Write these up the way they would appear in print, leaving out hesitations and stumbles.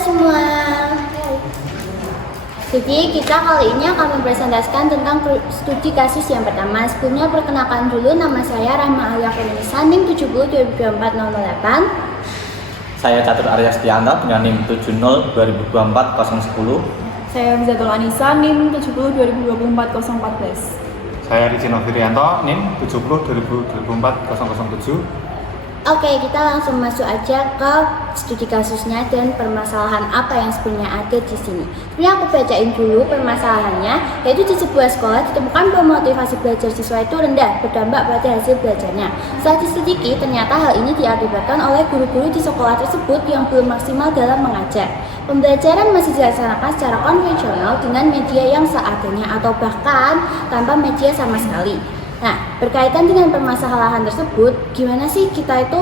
semua. Jadi kita kali ini akan mempresentasikan tentang studi kasus yang pertama. Sebelumnya perkenalkan dulu, nama saya Rahma Alia Kurniasa, NIM 70 2024-008. Saya Catur Arya Setianto dengan NIM 70 2024-010. Saya Rizatul Anissa, NIM 70 2024-014. Saya Rizky Novirianto, NIM 70 2024-007. Oke, kita langsung masuk aja ke studi kasusnya dan permasalahan apa yang sebenarnya ada di sini. Sebenarnya aku bacain dulu permasalahannya, yaitu di sebuah sekolah ditemukan bahwa motivasi belajar siswa itu rendah, berdampak pada hasil belajarnya. Setelah diselidiki, ternyata hal ini diakibatkan oleh guru-guru di sekolah tersebut yang belum maksimal dalam mengajar. Pembelajaran masih dilaksanakan secara konvensional dengan media yang seadanya atau bahkan tanpa media sama sekali. Nah, berkaitan dengan permasalahan tersebut, gimana sih kita itu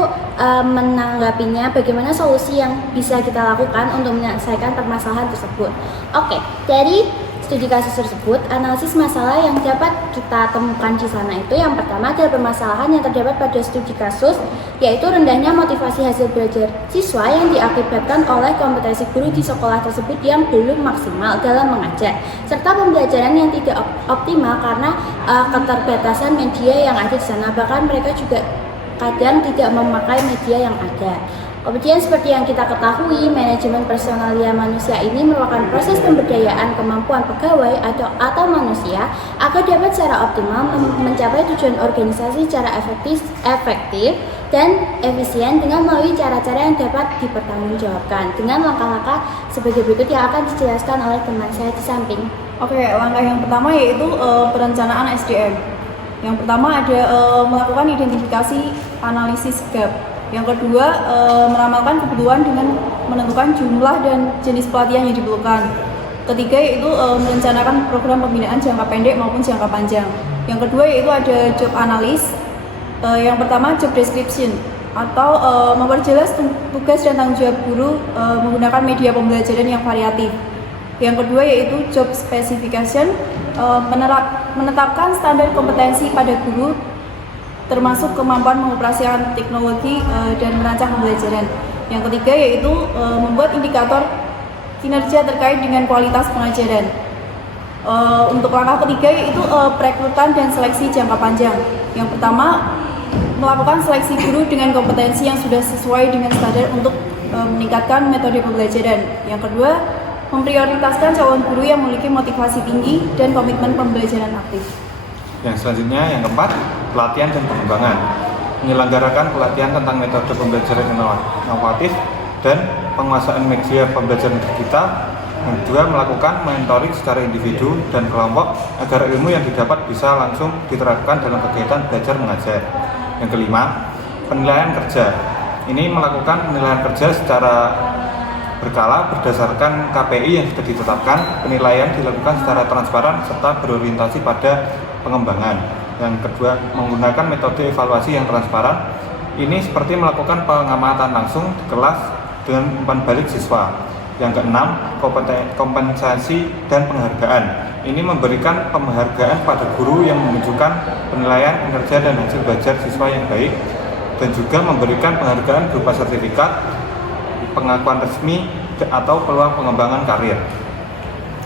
menanggapinya, bagaimana solusi yang bisa kita lakukan untuk menyelesaikan permasalahan tersebut. Oke, dari studi kasus tersebut, analisis masalah yang dapat kita temukan di sana itu yang pertama adalah permasalahan yang terdapat pada studi kasus, yaitu rendahnya motivasi hasil belajar siswa yang diakibatkan oleh kompetensi guru di sekolah tersebut yang belum maksimal dalam mengajar, serta pembelajaran yang tidak optimal karena keterbatasan media yang ada di sana. Bahkan mereka juga kadang tidak memakai media yang ada. Kemudian seperti yang kita ketahui, manajemen personalia manusia ini merupakan proses pemberdayaan kemampuan pegawai atau manusia agar dapat secara optimal mencapai tujuan organisasi secara efektif dan efisien dengan melalui cara-cara yang dapat dipertanggungjawabkan dengan langkah-langkah sebagai berikut yang akan dijelaskan oleh teman saya di samping. Oke, langkah yang pertama yaitu perencanaan SDM. Yang pertama ada melakukan identifikasi analisis gap. Yang kedua, meramalkan kebutuhan dengan menentukan jumlah dan jenis pelatihan yang diperlukan. Ketiga yaitu merencanakan program pembinaan jangka pendek maupun jangka panjang. Yang kedua yaitu ada job analis. Yang pertama job description atau memperjelas tugas dan tanggung jawab guru menggunakan media pembelajaran yang variatif. Yang kedua yaitu job specification, menetapkan standar kompetensi pada guru termasuk kemampuan mengoperasikan teknologi dan merancang pembelajaran. Yang ketiga yaitu membuat indikator kinerja terkait dengan kualitas pengajaran. Untuk langkah ketiga yaitu perekrutan dan seleksi jangka panjang. Yang pertama, melakukan seleksi guru dengan kompetensi yang sudah sesuai dengan standar untuk meningkatkan metode pembelajaran. Yang kedua, memprioritaskan calon guru yang memiliki motivasi tinggi dan komitmen pembelajaran aktif. Yang selanjutnya, yang keempat, pelatihan dan pengembangan. Menyelenggarakan pelatihan tentang metode pembelajaran inovatif dan penguasaan media pembelajaran digital. Yang kedua, melakukan mentoring secara individu dan kelompok agar ilmu yang didapat bisa langsung diterapkan dalam kegiatan belajar mengajar. Yang kelima, penilaian kerja. Ini melakukan penilaian kerja secara berkala berdasarkan KPI yang sudah ditetapkan. Penilaian dilakukan secara transparan serta berorientasi pada pengembangan. Yang kedua, menggunakan metode evaluasi yang transparan. Ini seperti melakukan pengamatan langsung di kelas dengan umpan balik siswa. Yang keenam, kompensasi dan penghargaan. Ini memberikan penghargaan pada guru yang menunjukkan penilaian kinerja dan hasil belajar siswa yang baik, dan juga memberikan penghargaan berupa sertifikat, pengakuan resmi, atau peluang pengembangan karir.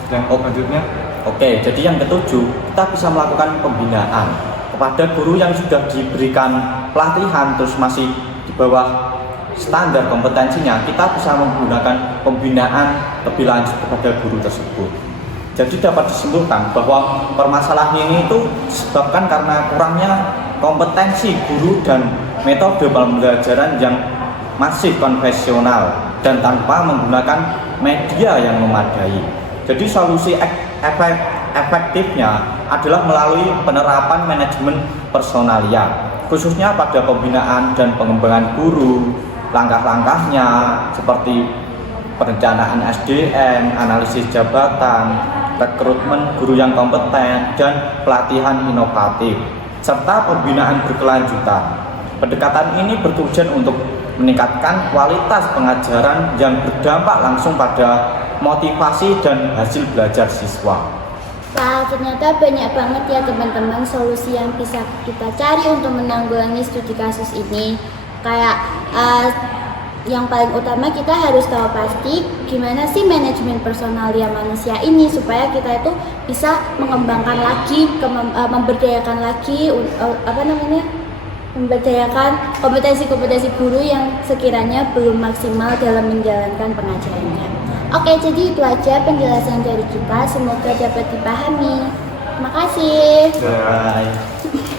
Yang selanjutnya, Oke, jadi yang ketujuh, kita bisa melakukan pembinaan kepada guru yang sudah diberikan pelatihan terus masih di bawah standar kompetensinya. Kita bisa menggunakan pembinaan lebih lanjut kepada guru tersebut. Jadi dapat disimpulkan bahwa permasalahan ini itu disebabkan karena kurangnya kompetensi guru dan metode pembelajaran yang masih konvensional dan tanpa menggunakan media yang memadai. Jadi solusi efektifnya adalah melalui penerapan manajemen personalia, khususnya pada pembinaan dan pengembangan guru. Langkah-langkahnya seperti perencanaan SDM, analisis jabatan, rekrutmen guru yang kompeten, dan pelatihan inovatif, serta pembinaan berkelanjutan. Pendekatan ini bertujuan untuk meningkatkan kualitas pengajaran yang berdampak langsung pada motivasi dan hasil belajar siswa. Wah, ternyata banyak banget ya teman-teman solusi yang bisa kita cari untuk menanggulangi studi kasus ini. Kayak yang paling utama kita harus tahu pasti gimana sih manajemen personalia manusia ini supaya kita itu bisa mengembangkan lagi, memberdayakan lagi memberdayakan kompetensi-kompetensi guru yang sekiranya belum maksimal dalam menjalankan pengajarannya. Oke, jadi itu aja penjelasan dari kita, semoga dapat dipahami. Terima kasih. Ya. Bye.